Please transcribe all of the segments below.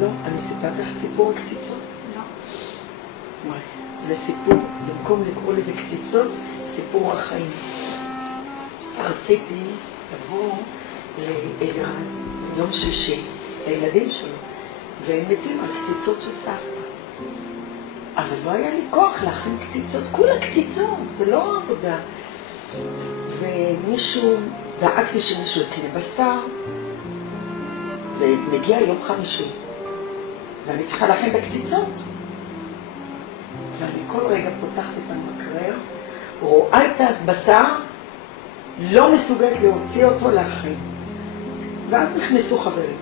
לא, אני סיפרת לך סיפור הקציצות? לא. וואי, זה סיפור, במקום לקרוא לזה קציצות, סיפור החיים. רציתי לבוא לאלירז ביום שישי, לילדים שלו, והם מתים על קציצות של סבתא. אבל לא היה לי כוח להכין קציצות, כולה קציצות, זה לא עבודה. ומישהו, דאגתי שמישהו יקנה בשר, ומגיע יום חמישי, ואני צריכה להכין את הקציצות. ואני כל רגע פותחת את המקרר, רואה את הבשר, לא מסוגלת להוציא אותו להכין. ואז נכנסו חברים.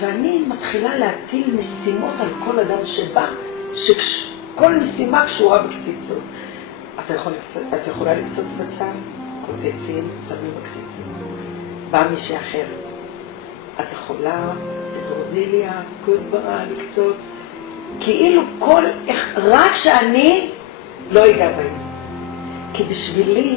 ואני מתחילה להטיל משימות על כל אדם שבא, שכל משימה קשורה בקציצות. את יכולה לקצוץ בצל, קוצצים, שמים בקציצים. באה מישהי אחרת. את יכולה פטרוזיליה, כוסברה, לקצוץ. כאילו רק שאני לא אגע בהם. כי בשבילי,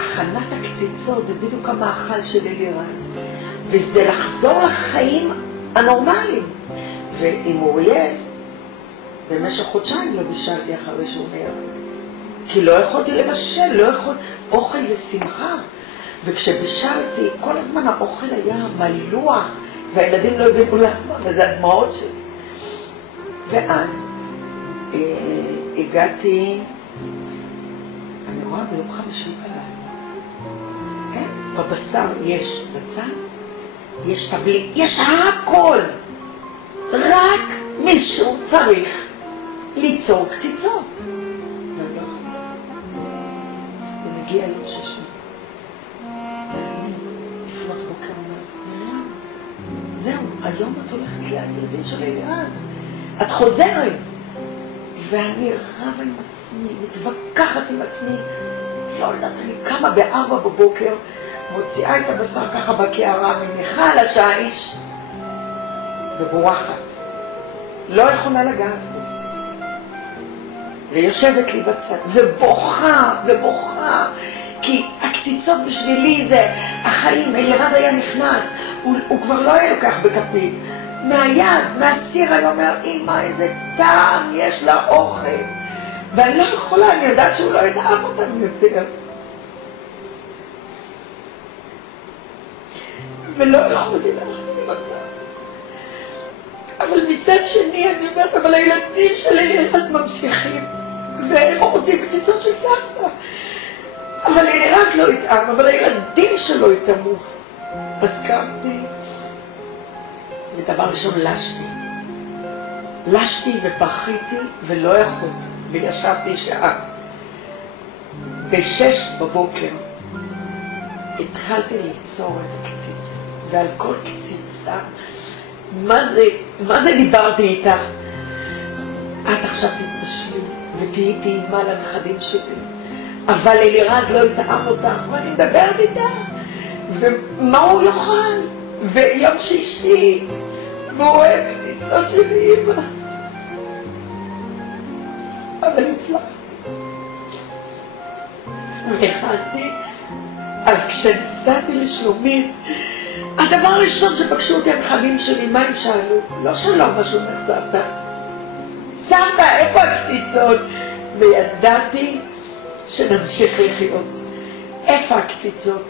הכנת הקציצות זה בדיוק המאכל של אלירז. וזה לחזור לחיים הנורמליים. ועם אוריאל, במשך חודשיים לא בישלתי אחרי שהוא נהרג. כי לא יכולתי לבשל, אוכל זה שמחה. וכשבישלתי, כל הזמן האוכל היה מלוח, והילדים לא הבינו למה, וזה הדמעות שלי. ואז הגעתי, אני רואה ביום חמישי בלילה. בבשר יש בצל, יש תבלין, יש הכל. רק מישהו צריך ליצור קציצות. ואני לא יכולה. ומגיע יום שישי. ואני לפנות בוקר אומרת, מרים, זהו, היום את הולכת לילדים של אלירז. את חוזרת. ואני רבה עם עצמי, מתווכחת עם עצמי. לא יודעת, אני קמה ב4 בבוקר, מוציאה את הבשר ככה בקערה, מניחה על השיש, ובורחת. לא יכולה לגעת בו. ויושבת לי בצד, ובוכה, כי הקציצות בשבילי זה החיים. אלירז היה נכנס, הוא כבר לא היה לוקח בכפית. מהיד, מהסיר היה אומר, אמא, איזה טעם יש לה אוכל. ואני לא יכולה, אני יודעת שהוא לא ידעם אותם יותר. ולא יכולתי להכין אותם. אבל מצד שני אני אומרת, אבל הילדים של אלירז ממשיכים, והם רוצים קציצות של סבתא. אבל אלירז לא יטעם, אבל הילדים שלו יטעמו. אז קמתי, ודבר ראשון לשתי ובכיתי ולא יכולתי, וישבתי שעה. ב6 בבוקר התחלתי ליצור את הקציצה, ועל כל קציצה, מה זה דיברתי איתה? את עכשיו תתבשלי ותהיי טעימה לנכדים שלי, אבל אלירז לא יטעם אותך, ואני מדברת איתה, ומה הוא יאכל? ויום שישי, והוא אוהב קציצות של אמא. אבל הצלחתי. והכנתי. אז כשנסעתי לשלומית, הדבר הראשון שפגשו אותי הנכדים שלי, מה הם שאלו? לא שלום משהו נחשפת. סבתא, איפה הקציצות? וידעתי שנמשיך לחיות. איפה הקציצות?